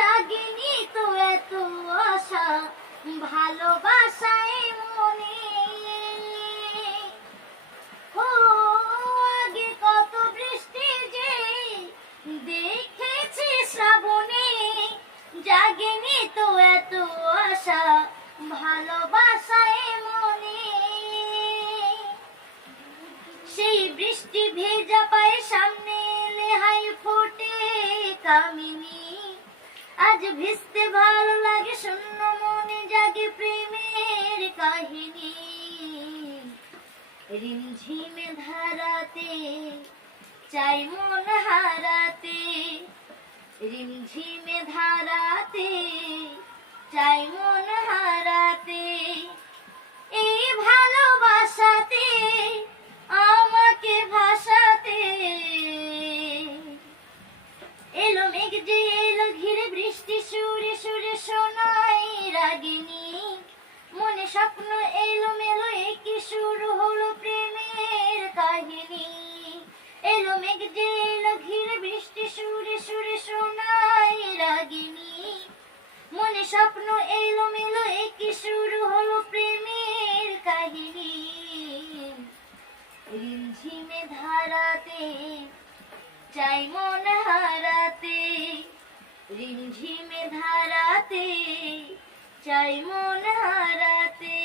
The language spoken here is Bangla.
জাগেনি তো এত আশা ভালোবাসায় মনে। ও আগে কত বৃষ্টি যে দেখেছি শ্রাবণে, জাগেনি তো এত আশা ভালোবাসায় মনে। সেই বৃষ্টি ভেজা পায়ে সামনে এলে হাই ফোটে কামিনী। আজ ভিজতে ভালো লাগে শূন্য মনে জাগে প্রেমের কাহিনী। রিমঝিমে ধারাতে চাই মন হারাতে, রিমঝিমে ধারাতে চাই মন হারাতে। এই ভালোবাসাতে আমাকে ভাসাতে। এলো মেঘ যে এলো ঘিরে বৃষ্টি সুরে সুরে শোনাই রাগিনী। মনে স্বপ্ন এলো মেলো একি শুরু হলো প্রেমের কাহিনী। এলো মেঘ যে এলো ঘিরে বৃষ্টি সুরে সুরে শোনাই রাগিনী। মনে স্বপ্ন এলো মেলো একি শুরু হলো প্রেমের কাহিনী। রিমঝিমে ধারাতে চাই মন হারাতে, রিমঝিমে ধারাতে চাই মন হারাতে।